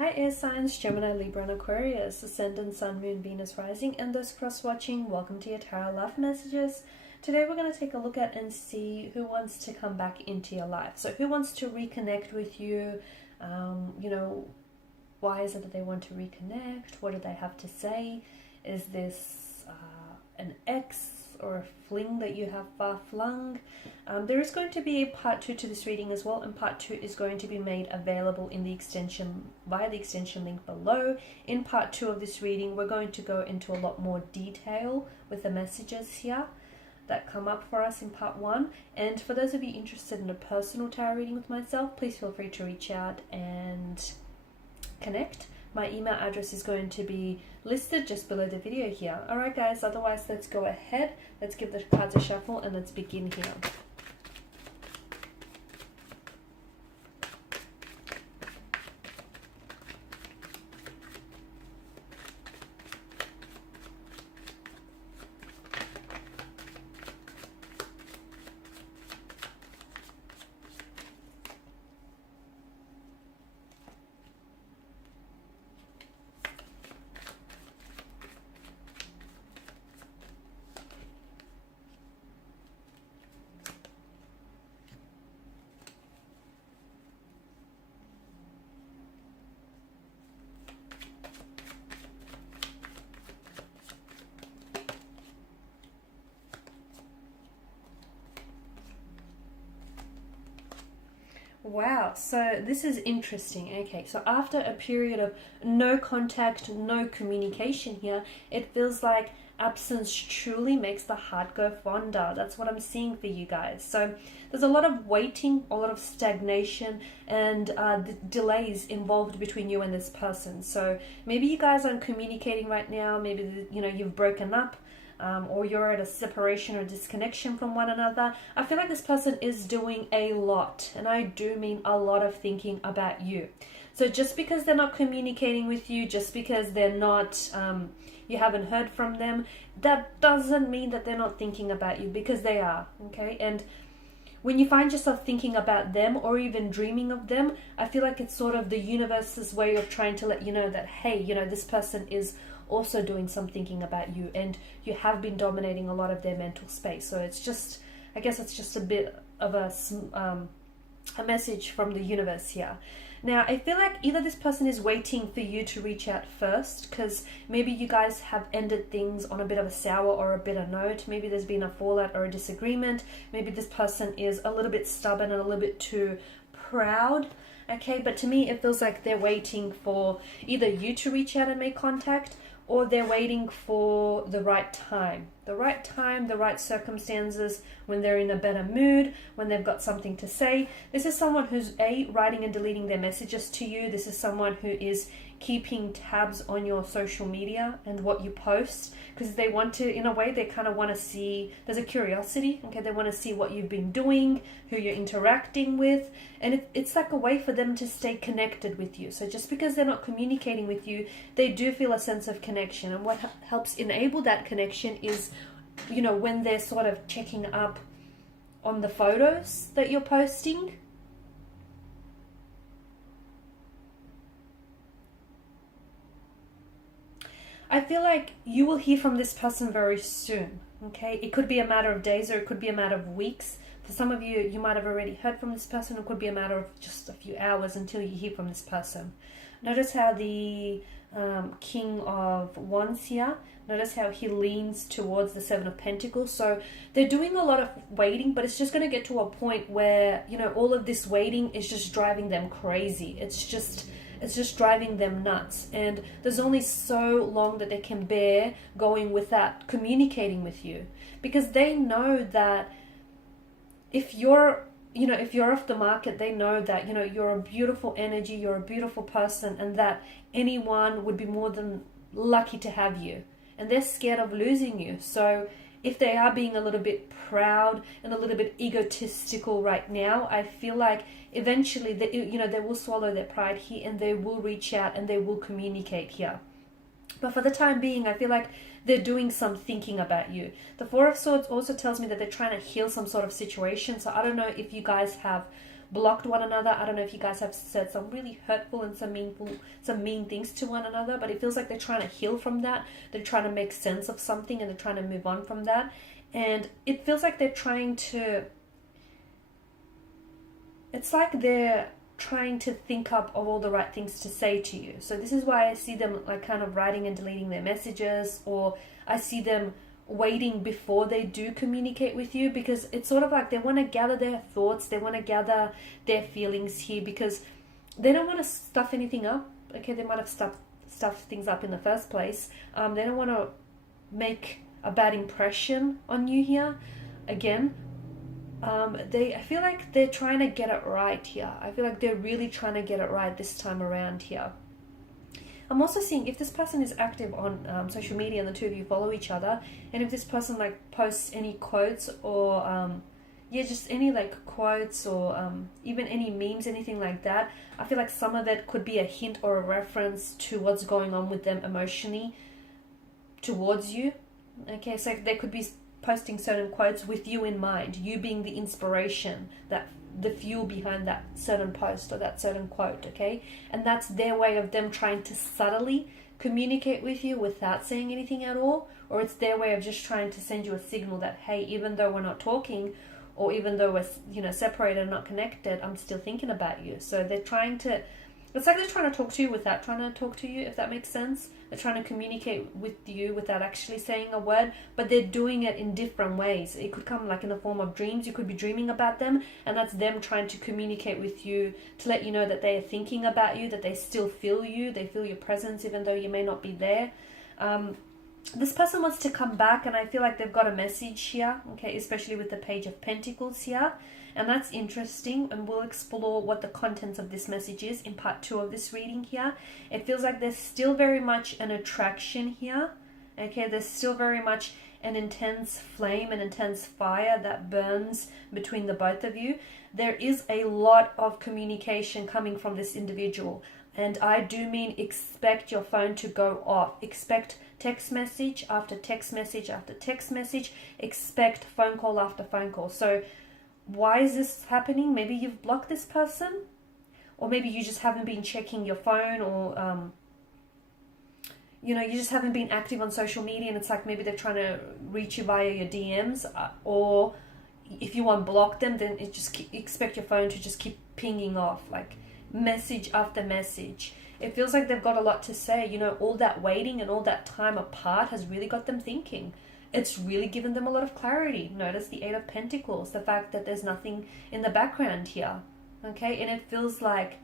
Hi air signs, Gemini, Libra and Aquarius, Ascendant, Sun, Moon, Venus, Rising, and those cross-watching, welcome to your Tarot Love Messages. Today we're going to take a look at and see who wants to come back into your life. So who wants to reconnect with you, why is it that they want to reconnect, what do they have to say, is this an ex or a fling that you have far flung. There is going to be a part 2 to this reading as well, and part 2 is going to be made available in the extension via the extension link below. In part 2 of this reading, we're going to go into a lot more detail with the messages here that come up for us in part 1. And for those of you interested in a personal tarot reading with myself, please feel free to reach out and connect. My email address is going to be listed just below the video here. Alright guys, otherwise let's go ahead, let's give the cards a shuffle and let's begin here. Wow, so this is interesting. Okay, so after a period of no contact, no communication here, it feels like absence truly makes the heart go fonder. That's what I'm seeing for you guys. So there's a lot of waiting, a lot of stagnation, and delays involved between you and this person. So maybe you guys aren't communicating right now. Maybe you've broken up. Or you're at a separation or disconnection from one another. I feel like this person is doing a lot, and I do mean a lot of thinking about you. So just because they're not communicating with you, just because they're not, you haven't heard from them, that doesn't mean that they're not thinking about you, because they are, okay? And when you find yourself thinking about them or even dreaming of them, I feel like it's sort of the universe's way of trying to let you know that, hey, this person is also doing some thinking about you, and you have been dominating a lot of their mental space. So it's just, I guess it's just a bit of a message from the universe here. Now, I feel like either this person is waiting for you to reach out first, because maybe you guys have ended things on a bit of a sour or a bitter note. Maybe there's been a fallout or a disagreement. Maybe this person is a little bit stubborn and a little bit too proud. Okay, but to me, it feels like they're waiting for either you to reach out and make contact, or they're waiting for the right time, the right circumstances, when they're in a better mood, when they've got something to say. This is someone who's writing and deleting their messages to you. This is someone who is keeping tabs on your social media and what you post, because they want to, in a way, they kind of want to see, there's a curiosity, okay? They want to see what you've been doing, who you're interacting with, and it's like a way for them to stay connected with you. So just because they're not communicating with you, they do feel a sense of connection, and what helps enable that connection is, when they're sort of checking up on the photos that you're posting. I feel like you will hear from this person very soon, okay? It could be a matter of days, or it could be a matter of weeks. For some of you, you might have already heard from this person. It could be a matter of just a few hours until you hear from this person. Notice how the King of Wands here, notice how he leans towards the Seven of Pentacles. So they're doing a lot of waiting, but it's just going to get to a point where, all of this waiting is just driving them crazy. It's just driving them nuts, and there's only so long that they can bear going without communicating with you, because they know that if you're off the market, they know that you're a beautiful energy, you're a beautiful person, and that anyone would be more than lucky to have you, and they're scared of losing you. So if they are being a little bit proud and a little bit egotistical right now, I feel like eventually they will swallow their pride here, and they will reach out and they will communicate here. But for the time being, I feel like they're doing some thinking about you. The Four of Swords also tells me that they're trying to heal some sort of situation. So I don't know if you guys have blocked one another. I don't know if you guys have said some really hurtful and some mean things to one another, but it feels like they're trying to heal from that. They're trying to make sense of something, and they're trying to move on from that. And it feels like they're trying to, it's like they're trying to think up of all the right things to say to you. So this is why I see them like kind of writing and deleting their messages, or I see them waiting before they do communicate with you, because it's sort of like they want to gather their thoughts, they want to gather their feelings here, because they don't want to stuff anything up. Okay, they might have stuffed things up in the first place. They don't want to make a bad impression on you here. Again, I feel like they're trying to get it right here. I feel like they're really trying to get it right this time around here. I'm also seeing if this person is active on social media and the two of you follow each other, and if this person like posts any quotes or just any like quotes or even any memes, anything like that, I feel like some of it could be a hint or a reference to what's going on with them emotionally towards you. Okay, so they could be posting certain quotes with you in mind, you being the inspiration, that the fuel behind that certain post or that certain quote. Okay, and that's their way of them trying to subtly communicate with you without saying anything at all, or it's their way of just trying to send you a signal that, hey, even though we're not talking, or even though we're separated and not connected, I'm still thinking about you. So they're trying to, it's like they're trying to talk to you without trying to talk to you, if that makes sense. They're trying to communicate with you without actually saying a word, but they're doing it in different ways. It could come like in the form of dreams. You could be dreaming about them, and that's them trying to communicate with you to let you know that they are thinking about you, that they still feel you, they feel your presence even though you may not be there. This person wants to come back, and I feel like they've got a message here, okay, especially with the Page of Pentacles here. And that's interesting, and we'll explore what the contents of this message is in part 2 of this reading here. It feels like there's still very much an attraction here. Okay, there's still very much an intense flame, an intense fire that burns between the both of you. There is a lot of communication coming from this individual. And I do mean expect your phone to go off. Expect text message after text message after text message. Expect phone call after phone call. So why is this happening? Maybe you've blocked this person, or maybe you just haven't been checking your phone, or you just haven't been active on social media, and it's like maybe they're trying to reach you via your DMs, or if you unblock them, then expect your phone to just keep pinging off like message after message. It feels like they've got a lot to say. All that waiting and all that time apart has really got them thinking. It's really given them a lot of clarity. Notice the 8 of Pentacles, the fact that there's nothing in the background here. Okay, and it feels like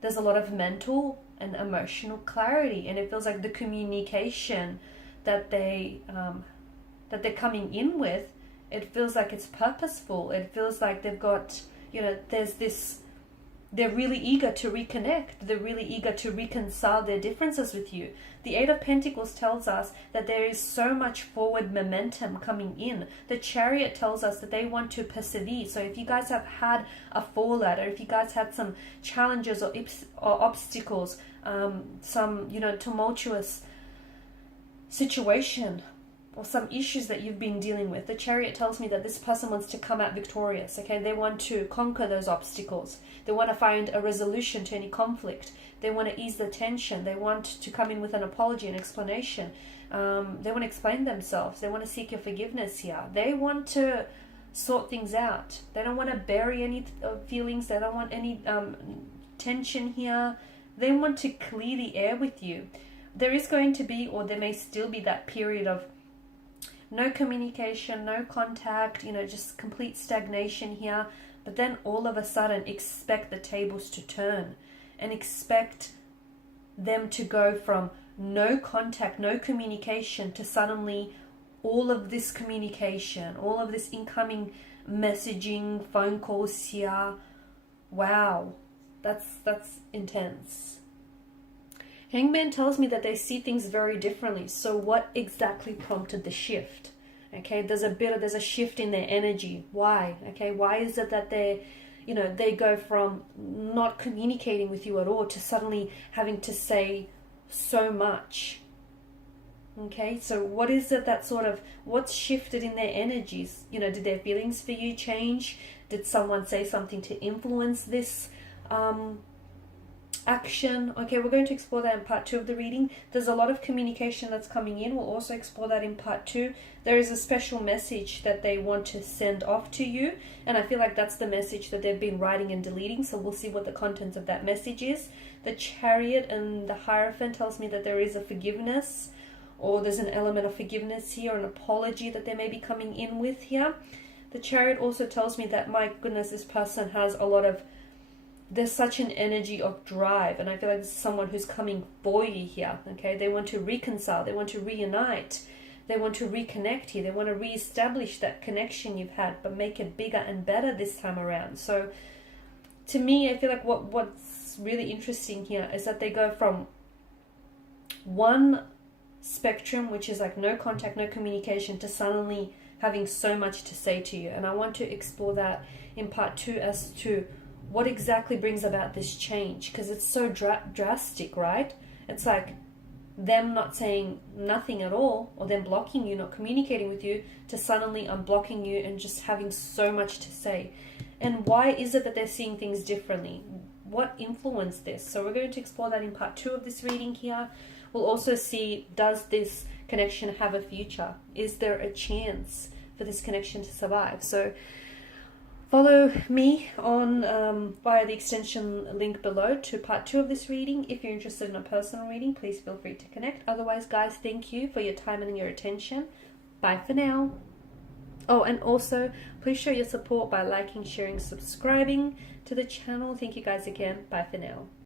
there's a lot of mental and emotional clarity, and it feels like the communication that they're coming in with, it feels like it's purposeful. It feels like they've got, there's this, they're really eager to reconnect. They're really eager to reconcile their differences with you. The 8 of Pentacles tells us that there is so much forward momentum coming in. The Chariot tells us that they want to persevere. So if you guys have had a fallout, or if you guys had some challenges or obstacles, some, tumultuous situation, or some issues that you've been dealing with, the Chariot tells me that this person wants to come out victorious. Okay, they want to conquer those obstacles. They want to find a resolution to any conflict. They want to ease the tension. They want to come in with an apology, an explanation. They want to explain themselves. They want to seek your forgiveness here. They want to sort things out. They don't want to bury any feelings. They don't want any tension here. They want to clear the air with you. There is going to be, or there may still be, that period of no communication, no contact, just complete stagnation here. But then all of a sudden, expect the tables to turn, and expect them to go from no contact, no communication, to suddenly all of this communication, all of this incoming messaging, phone calls here. Wow, that's intense. Hangman tells me that they see things very differently. So what exactly prompted the shift? Okay, there's a shift in their energy. Why? Okay, why is it that they go from not communicating with you at all to suddenly having to say so much? Okay, so what is it that what's shifted in their energies? Did their feelings for you change? Did someone say something to influence this action? Okay, we're going to explore that in part 2 of the reading. There's a lot of communication that's coming in. We'll also explore that in part 2. There is a special message that they want to send off to you, and I feel like that's the message that they've been writing and deleting, so we'll see what the contents of that message is. The Chariot and the Hierophant tells me that there is a forgiveness, or there's an element of forgiveness here, an apology that they may be coming in with here. The Chariot also tells me that, my goodness, this person has a lot of, there's such an energy of drive, and I feel like this is someone who's coming for you here, okay? They want to reconcile, they want to reunite, they want to reconnect here, they want to reestablish that connection you've had, but make it bigger and better this time around. So to me, I feel like what's really interesting here is that they go from one spectrum, which is like no contact, no communication, to suddenly having so much to say to you. And I want to explore that in part 2 as to what exactly brings about this change, because it's so drastic, right? It's like them not saying nothing at all, or them blocking you, not communicating with you, to suddenly unblocking you and just having so much to say. And why is it that they're seeing things differently? What influenced this? So we're going to explore that in part 2 of this reading here. We'll also see, does this connection have a future? Is there a chance for this connection to survive? So follow me on via the extension link below to part 2 of this reading. If you're interested in a personal reading, please feel free to connect. Otherwise, guys, thank you for your time and your attention. Bye for now. Oh, and also, please show your support by liking, sharing, subscribing to the channel. Thank you guys again. Bye for now.